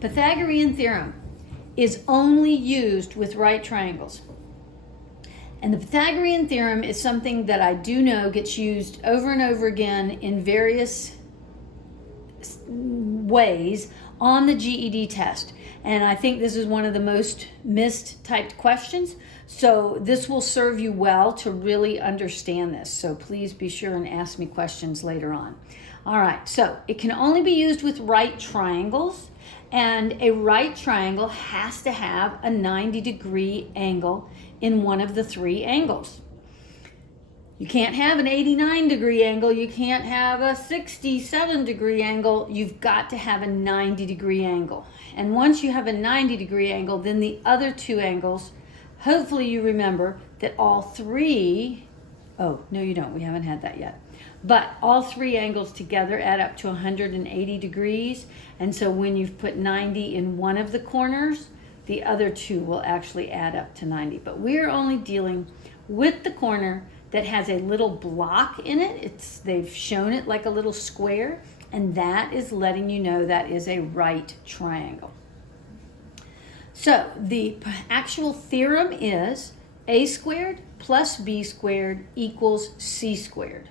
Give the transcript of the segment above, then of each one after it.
Pythagorean theorem is only used with right triangles. And the Pythagorean theorem is something that I do know gets used over and over again in various ways on the GED test. And I think this is one of the most missed typed questions. So this will serve you well to really understand this. So please be sure and ask me questions later on. All right, so it can only be used with right triangles, and a right triangle has to have a 90-degree angle in one of the three angles. You can't have an 89-degree angle, you can't have a 67-degree angle, you've got to have a 90-degree angle. And once you have a 90-degree angle, then the other two angles, hopefully you remember that all three, oh, no you don't, we haven't had that yet. But all three angles together add up to 180 degrees. And so when you've put 90 in one of the corners, the other two will actually add up to 90. But we're only dealing with the corner that has a little block in it. They've shown it like a little square, and that is letting you know that is a right triangle. So the actual theorem is a squared plus b squared equals c squared,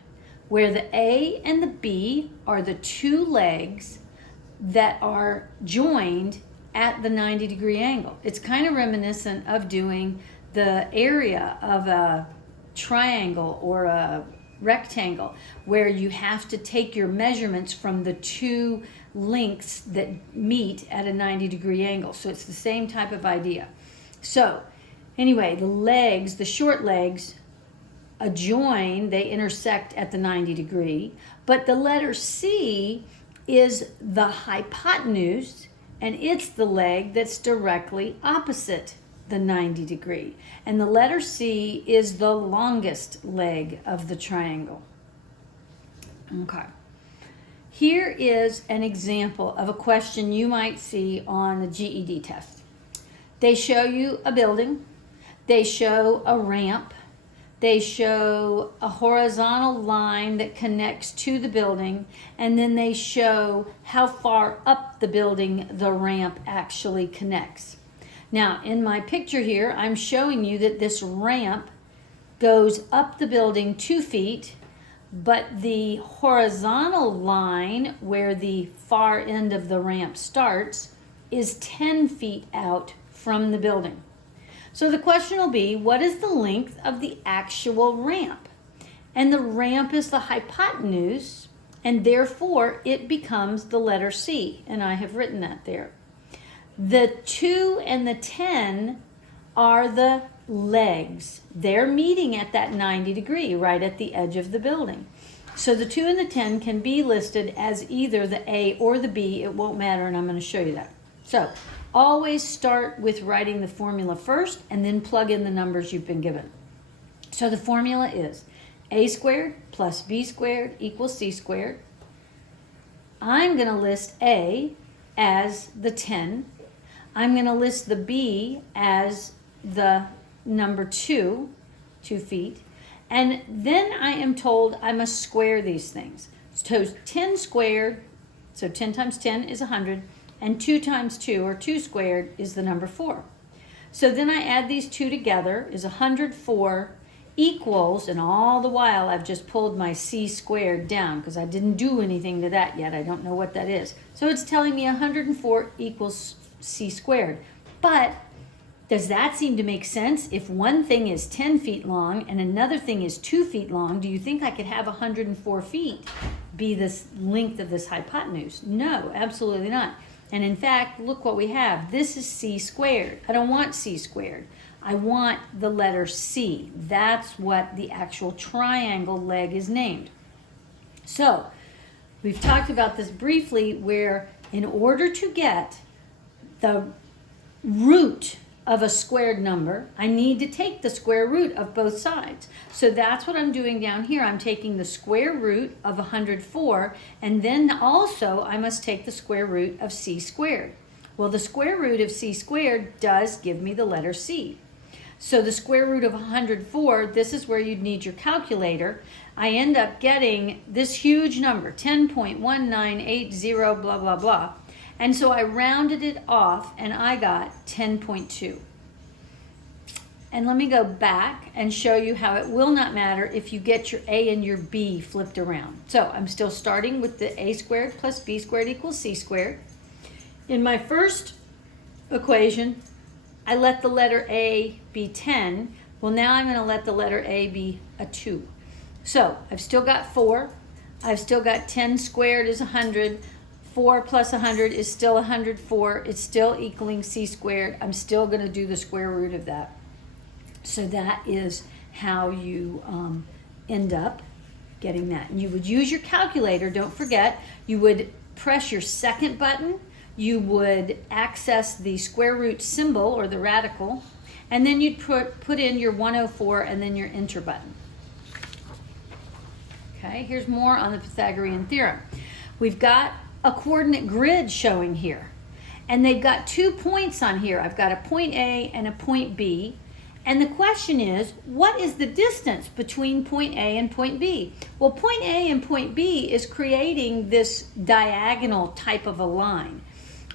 where the a and the b are the two legs that are joined at the 90-degree angle. It's kind of reminiscent of doing the area of a triangle or a rectangle, where you have to take your measurements from the two lengths that meet at a 90-degree angle. So it's the same type of idea. So anyway, the legs, the short legs, adjoin, they intersect at the 90-degree, but the letter C is the hypotenuse, and it's the leg that's directly opposite the 90-degree. And the letter C is the longest leg of the triangle. Okay. Here is an example of a question you might see on the GED test. They show you a building, they show a ramp, they show a horizontal line that connects to the building, and then they show how far up the building the ramp actually connects. Now, in my picture here, I'm showing you that this ramp goes up the building 2 feet, but the horizontal line where the far end of the ramp starts is 10 feet out from the building. So the question will be, what is the length of the actual ramp? And the ramp is the hypotenuse, and therefore it becomes the letter C, and I have written that there. The 2 and the 10 are the legs. They're meeting at that 90-degree, right at the edge of the building. So the 2 and the 10 can be listed as either the A or the B. It won't matter, and I'm going to show you that. So always start with writing the formula first, and then plug in the numbers you've been given. So the formula is a squared plus b squared equals c squared. I'm going to list A as the 10. I'm going to list the B as the number 2 feet. And then I am told I must square these things. So 10 squared, so 10 times 10 is 100, and 2 times 2, or 2 squared, is the number 4. So then I add these two together, is 104 equals, and all the while I've just pulled my c squared down because I didn't do anything to that yet. I don't know what that is. So it's telling me 104 equals c squared. But does that seem to make sense? If one thing is 10 feet long and another thing is 2 feet long, do you think I could have 104 feet be this length of this hypotenuse? No, absolutely not. And in fact, look what we have. This is c squared. I don't want c squared. I want the letter C. That's what the actual triangle leg is named. So we've talked about this briefly, where in order to get the root of a squared number, I need to take the square root of both sides. So that's what I'm doing down here. I'm taking the square root of 104, and then also I must take the square root of c squared. Well, the square root of c squared does give me the letter C. So the square root of 104, this is where you'd need your calculator. I end up getting this huge number, 10.1980, blah, blah, blah. And so I rounded it off and I got 10.2. And let me go back and show you how it will not matter if you get your A and your B flipped around. So I'm still starting with the A squared plus B squared equals C squared. In my first equation, I let the letter A be 10. Well, now I'm going to let the letter A be a 2. So I've still got 4. I've still got 10 squared is 100. 4 plus 100 is still 104. It's still equaling C squared. I'm still going to do the square root of that. So that is how you end up getting that. And you would use your calculator, don't forget. You would press your second button. You would access the square root symbol or the radical. And then you'd put in your 104 and then your enter button. Okay, here's more on the Pythagorean theorem. We've got a coordinate grid showing here. And they've got 2 points on here. I've got a point A and a point B. And the question is, what is the distance between point A and point B? Well, point A and point B is creating this diagonal type of a line.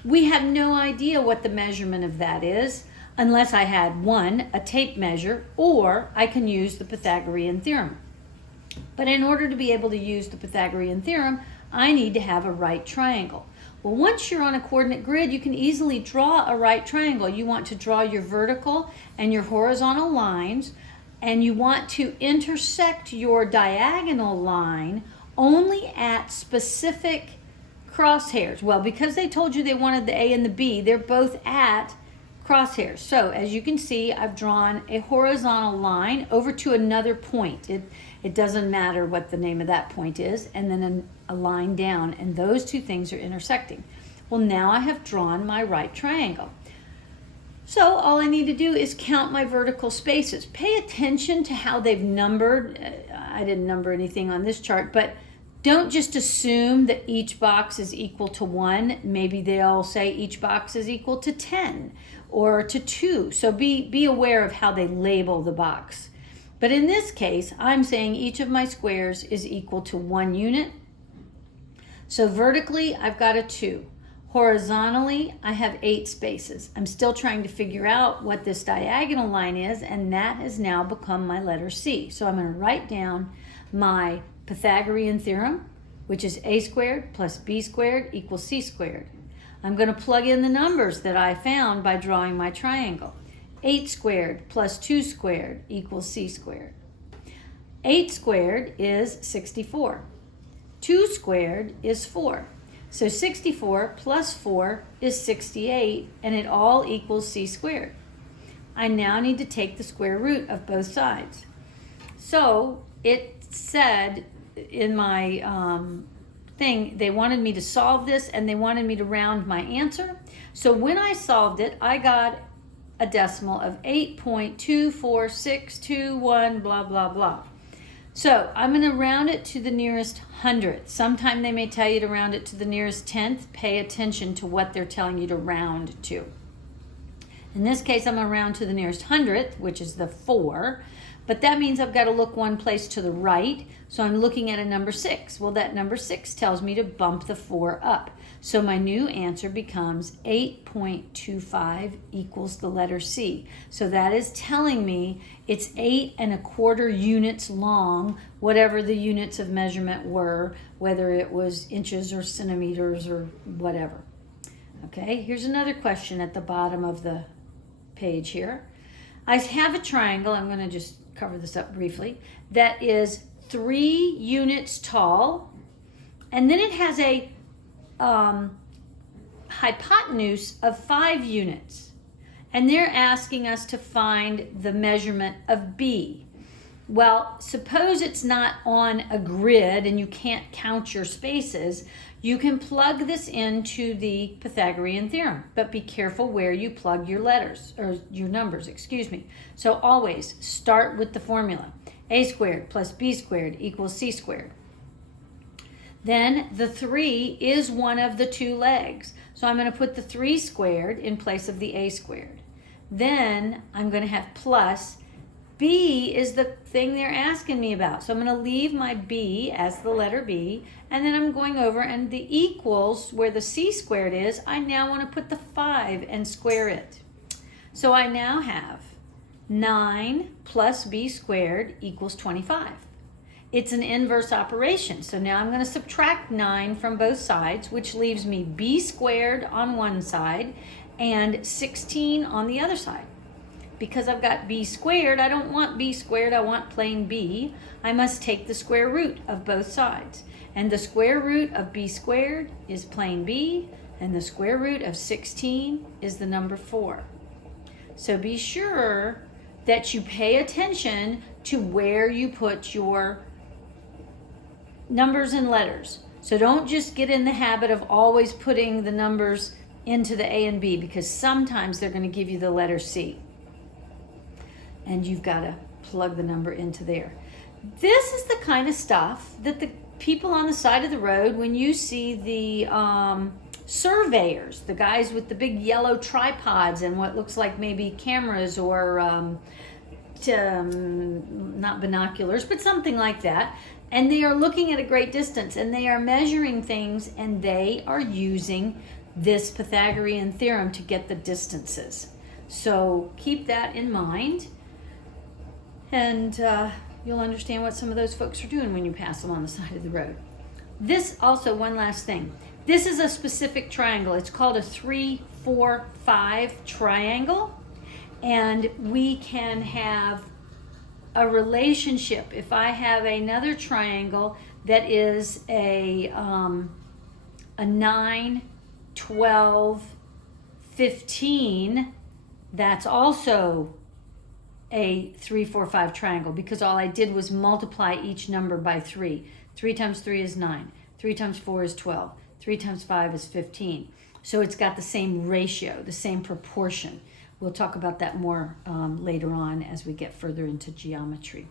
We have no idea what the measurement of that is unless I had, one, a tape measure, or I can use the Pythagorean theorem. But in order to be able to use the Pythagorean theorem, I need to have a right triangle. Well, once you're on a coordinate grid, you can easily draw a right triangle. You want to draw your vertical and your horizontal lines, and you want to intersect your diagonal line only at specific crosshairs. Well, because they told you they wanted the A and the B, they're both at crosshairs. So as you can see, I've drawn a horizontal line over to another point. It doesn't matter what the name of that point is, and then a line down, and those two things are intersecting. Well, now I have drawn my right triangle. So all I need to do is count my vertical spaces. Pay attention to how they've numbered. I didn't number anything on this chart, but don't just assume that each box is equal to 1. Maybe they'll say each box is equal to 10 or to 2. So be aware of how they label the box. But in this case, I'm saying each of my squares is equal to 1 unit. So vertically, I've got a 2. Horizontally, I have 8 spaces. I'm still trying to figure out what this diagonal line is, and that has now become my letter C. So I'm going to write down my Pythagorean theorem, which is A squared plus B squared equals C squared. I'm going to plug in the numbers that I found by drawing my triangle. 8 squared plus 2 squared equals C squared. 8 squared is 64. 2 squared is 4. So 64 plus 4 is 68, and it all equals C squared. I now need to take the square root of both sides. So it said in my thing, they wanted me to solve this, and they wanted me to round my answer. So when I solved it, I got a decimal of 8.24621, blah, blah, blah. So I'm going to round it to the nearest hundredth. Sometime they may tell you to round it to the nearest tenth. Pay attention to what they're telling you to round to. In this case, I'm going to round to the nearest hundredth, which is the 4. But that means I've got to look one place to the right. So I'm looking at a number 6. Well, that number 6 tells me to bump the 4 up. So my new answer becomes 8.25 equals the letter C. So that is telling me it's 8 1/4 units long, whatever the units of measurement were, whether it was inches or centimeters or whatever. Okay, here's another question at the bottom of the page here. I have a triangle, I'm going to just cover this up briefly, that is 3 units tall, and then it has a hypotenuse of 5 units. And they're asking us to find the measurement of B. Well, suppose it's not on a grid and you can't count your spaces, you can plug this into the Pythagorean theorem, but be careful where you plug your letters, or your numbers, excuse me. So always start with the formula. A squared plus B squared equals C squared. Then the 3 is one of the 2 legs. So I'm going to put the 3 squared in place of the A squared. Then I'm going to have plus B is the thing they're asking me about. So I'm going to leave my B as the letter B, and then I'm going over, and the equals, where the C squared is, I now want to put the 5 and square it. So I now have 9 plus B squared equals 25. It's an inverse operation. So now I'm going to subtract 9 from both sides, which leaves me B squared on one side and 16 on the other side. Because I've got B squared, I don't want B squared, I want plain B. I must take the square root of both sides. And the square root of B squared is plain B, and the square root of 16 is the number 4. So be sure that you pay attention to where you put your numbers and letters. So don't just get in the habit of always putting the numbers into the A and B, because sometimes they're going to give you the letter C. And you've got to plug the number into there. This is the kind of stuff that the people on the side of the road, when you see the surveyors, the guys with the big yellow tripods and what looks like maybe cameras or not binoculars, but something like that, and they are looking at a great distance and they are measuring things, and they are using this Pythagorean theorem to get the distances. So keep that in mind, and you'll understand what some of those folks are doing when you pass them on the side of the road. This also, one last thing. This is a specific triangle. It's called a 3, 4, 5 triangle. And we can have a relationship. If I have another triangle that is a 9, 12, 15, that's also a 3, 4, 5 triangle, because all I did was multiply each number by 3. 3 times 3 is 9. 3 times 4 is 12. 3 times 5 is 15. So it's got the same ratio, the same proportion. We'll talk about that more later on as we get further into geometry.